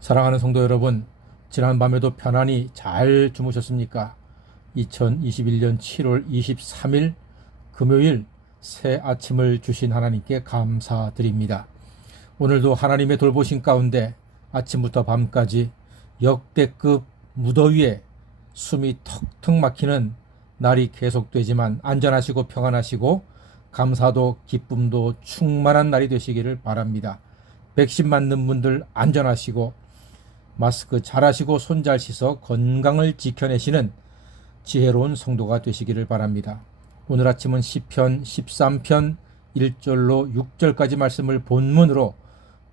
사랑하는 성도 여러분, 지난밤에도 편안히 잘 주무셨습니까? 2021년 7월 23일 금요일 새 아침을 주신 하나님께 감사드립니다. 오늘도 하나님의 돌보심 가운데 아침부터 밤까지 역대급 무더위에 숨이 턱턱 막히는 날이 계속되지만 안전하시고 평안하시고 감사도 기쁨도 충만한 날이 되시기를 바랍니다. 백신 맞는 분들 안전하시고 마스크 잘하시고 손 잘 씻어 건강을 지켜내시는 지혜로운 성도가 되시기를 바랍니다. 오늘 아침은 시편 13편 1절로 6절까지 말씀을 본문으로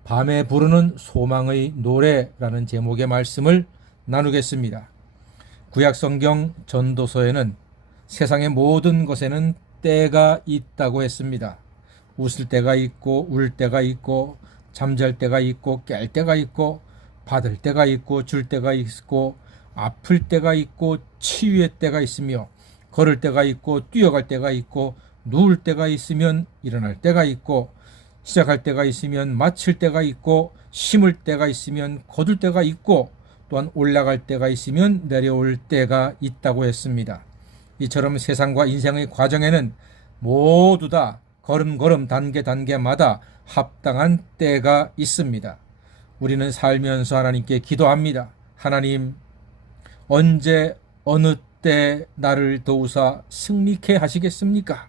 밤에 부르는 소망의 노래라는 제목의 말씀을 나누겠습니다. 구약성경 전도서에는 세상의 모든 것에는 때가 있다고 했습니다. 웃을 때가 있고 울 때가 있고 잠잘 때가 있고 깰 때가 있고 받을 때가 있고 줄 때가 있고 아플 때가 있고 치유의 때가 있으며 걸을 때가 있고 뛰어갈 때가 있고 누울 때가 있으면 일어날 때가 있고 시작할 때가 있으면 마칠 때가 있고 심을 때가 있으면 거둘 때가 있고 또한 올라갈 때가 있으면 내려올 때가 있다고 했습니다. 이처럼 세상과 인생의 과정에는 모두 다 걸음걸음 단계마다 합당한 때가 있습니다. 우리는 살면서 하나님께 기도합니다. 하나님, 언제 어느 때 나를 도우사 승리케 하시겠습니까?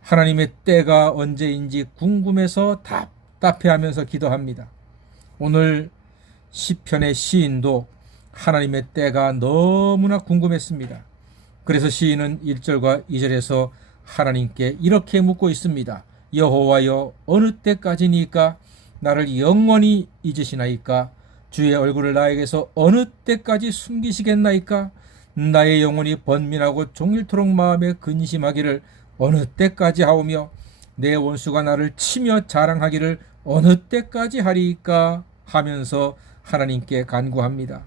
하나님의 때가 언제인지 궁금해서 답답해하면서 기도합니다. 오늘 시편의 시인도 하나님의 때가 너무나 궁금했습니다. 그래서 시인은 1절과 2절에서 하나님께 이렇게 묻고 있습니다. 여호와여, 어느 때까지니까 나를 영원히 잊으시나이까? 주의 얼굴을 나에게서 어느 때까지 숨기시겠나이까? 나의 영혼이 번민하고 종일토록 마음에 근심하기를 어느 때까지 하오며 내 원수가 나를 치며 자랑하기를 어느 때까지 하리이까? 하면서 하나님께 간구합니다.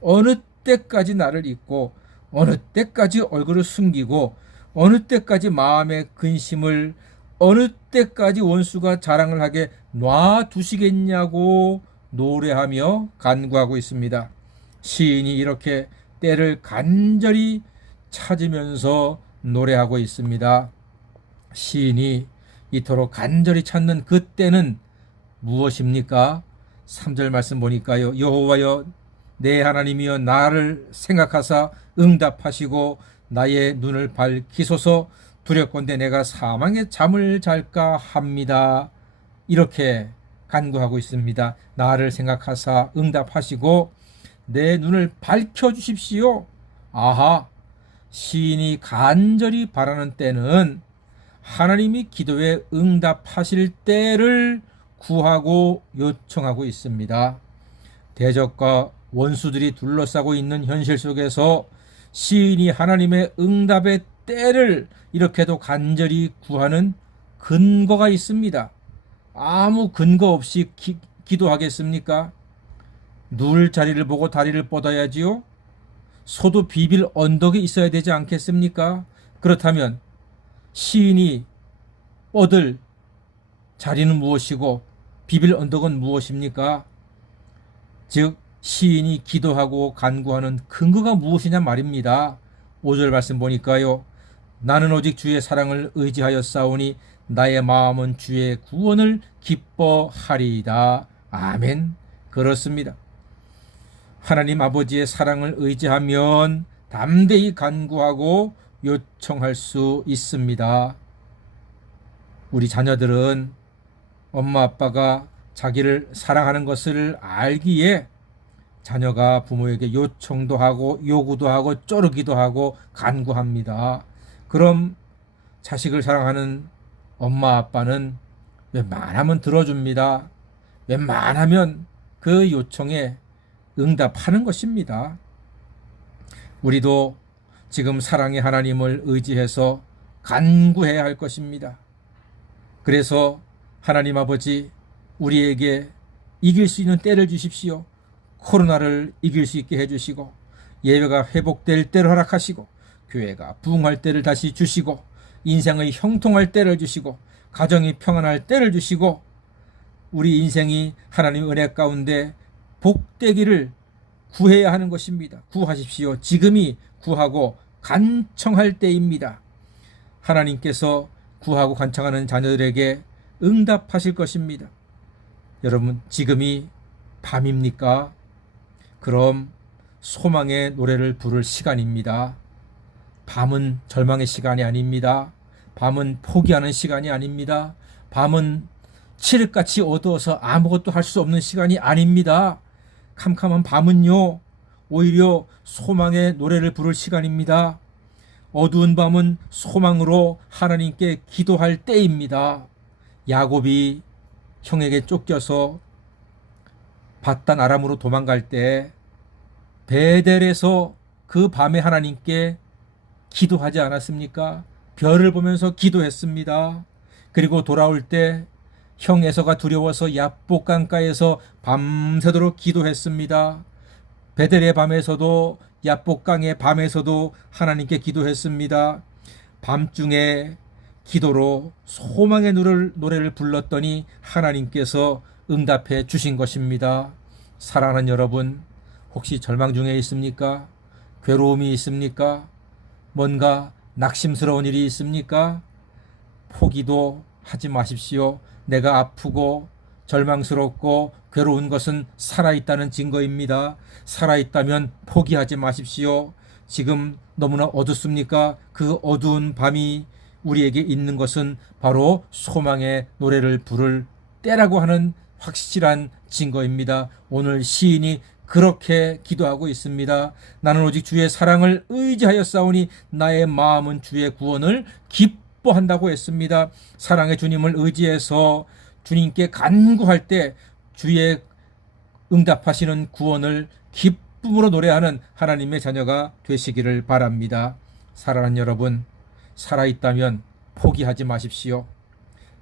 어느 때까지 나를 잊고 어느 때까지 얼굴을 숨기고 어느 때까지 마음의 근심을 어느 때까지 원수가 자랑을 하게 놔두시겠냐고 노래하며 간구하고 있습니다. 시인이 이렇게 때를 간절히 찾으면서 노래하고 있습니다. 시인이 이토록 간절히 찾는 그 때는 무엇입니까? 3절 말씀 보니까요. 여호와여, 내 하나님이여, 나를 생각하사 응답하시고 나의 눈을 밝히소서. 두렵건대 내가 사망의 잠을 잘까 합니다. 이렇게 간구하고 있습니다. 나를 생각하사 응답하시고 내 눈을 밝혀주십시오. 아하, 시인이 간절히 바라는 때는 하나님이 기도에 응답하실 때를 구하고 요청하고 있습니다. 대적과 원수들이 둘러싸고 있는 현실 속에서 시인이 하나님의 응답의 때를 이렇게도 간절히 구하는 근거가 있습니다. 아무 근거 없이 기도하겠습니까? 누울 자리를 보고 다리를 뻗어야지요. 소도 비빌 언덕이 있어야 되지 않겠습니까? 그렇다면 시인이 뻗을 자리는 무엇이고 비빌 언덕은 무엇입니까? 즉 시인이 기도하고 간구하는 근거가 무엇이냐 말입니다. 5절 말씀 보니까요. 나는 오직 주의 사랑을 의지하였사오니 나의 마음은 주의 구원을 기뻐하리이다. 아멘. 그렇습니다. 하나님 아버지의 사랑을 의지하면 담대히 간구하고 요청할 수 있습니다. 우리 자녀들은 엄마 아빠가 자기를 사랑하는 것을 알기에 자녀가 부모에게 요청도 하고 요구도 하고 쪼르기도 하고 간구합니다. 그럼 자식을 사랑하는 엄마 아빠는 웬만하면 들어줍니다. 웬만하면 그 요청에 응답하는 것입니다. 우리도 지금 사랑의 하나님을 의지해서 간구해야 할 것입니다. 그래서 하나님 아버지, 우리에게 이길 수 있는 때를 주십시오. 코로나를 이길 수 있게 해주시고 예배가 회복될 때를 허락하시고 교회가 부흥할 때를 다시 주시고 인생의 형통할 때를 주시고 가정이 평안할 때를 주시고 우리 인생이 하나님 은혜 가운데 복되기를 구해야 하는 것입니다. 구하십시오. 지금이 구하고 간청할 때입니다. 하나님께서 구하고 간청하는 자녀들에게 응답하실 것입니다. 여러분, 지금이 밤입니까? 그럼 소망의 노래를 부를 시간입니다. 밤은 절망의 시간이 아닙니다. 밤은 포기하는 시간이 아닙니다. 밤은 칠흑같이 어두워서 아무것도 할 수 없는 시간이 아닙니다. 캄캄한 밤은요, 오히려 소망의 노래를 부를 시간입니다. 어두운 밤은 소망으로 하나님께 기도할 때입니다. 야곱이 형에게 쫓겨서 밧단 아람으로 도망갈 때 베델에서 그 밤에 하나님께 기도하지 않았습니까? 별을 보면서 기도했습니다. 그리고 돌아올 때 형 에서가 두려워서 야복 강가에서 밤새도록 기도했습니다. 베델의 밤에서도 야복강의 밤에서도 하나님께 기도했습니다. 밤중에 기도로 소망의 노래를 불렀더니 하나님께서 응답해 주신 것입니다. 사랑하는 여러분, 혹시 절망 중에 있습니까? 괴로움이 있습니까? 뭔가 낙심스러운 일이 있습니까? 포기도 하지 마십시오. 내가 아프고 절망스럽고 괴로운 것은 살아있다는 증거입니다. 살아있다면 포기하지 마십시오. 지금 너무나 어둡습니까? 그 어두운 밤이 우리에게 있는 것은 바로 소망의 노래를 부를 때라고 하는 확실한 증거입니다. 오늘 시인이 그렇게 기도하고 있습니다. 나는 오직 주의 사랑을 의지하여 싸우니 나의 마음은 주의 구원을 기뻐한다고 했습니다. 사랑의 주님을 의지해서 주님께 간구할 때 주의 응답하시는 구원을 기쁨으로 노래하는 하나님의 자녀가 되시기를 바랍니다. 사랑하는 여러분, 살아있다면 포기하지 마십시오.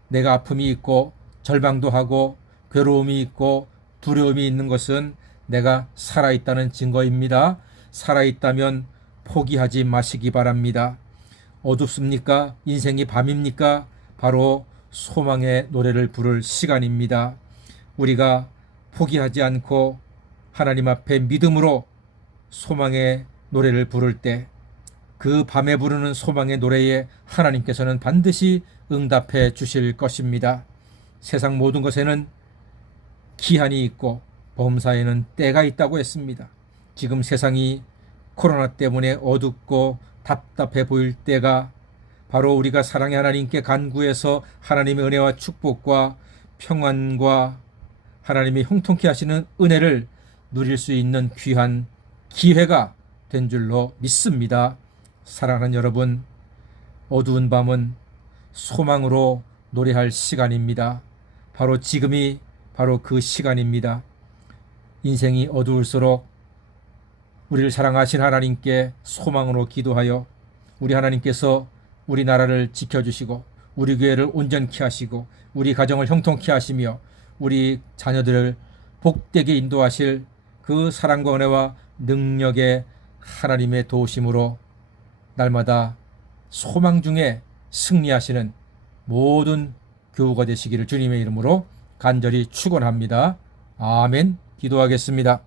내가 아픔이 있고 절망도 하고 괴로움이 있고 두려움이 있는 것은 내가 살아있다는 증거입니다. 살아있다면 포기하지 마시기 바랍니다. 어둡습니까? 인생이 밤입니까? 바로 소망의 노래를 부를 시간입니다. 우리가 포기하지 않고 하나님 앞에 믿음으로 소망의 노래를 부를 때 그 밤에 부르는 소망의 노래에 하나님께서는 반드시 응답해 주실 것입니다. 세상 모든 것에는 기한이 있고 범사에는 때가 있다고 했습니다. 지금 세상이 코로나 때문에 어둡고 답답해 보일 때가 바로 우리가 사랑의 하나님께 간구해서 하나님의 은혜와 축복과 평안과 하나님이 형통케 하시는 은혜를 누릴 수 있는 귀한 기회가 된 줄로 믿습니다. 사랑하는 여러분, 어두운 밤은 소망으로 노래할 시간입니다. 바로 지금이 바로 그 시간입니다. 인생이 어두울수록 우리를 사랑하신 하나님께 소망으로 기도하여 우리 하나님께서 우리 나라를 지켜주시고 우리 교회를 온전케 하시고 우리 가정을 형통케 하시며 우리 자녀들을 복되게 인도하실 그 사랑과 은혜와 능력의 하나님의 도우심으로 날마다 소망 중에 승리하시는 모든 교우가 되시기를 주님의 이름으로 간절히 축원합니다. 아멘. 기도하겠습니다.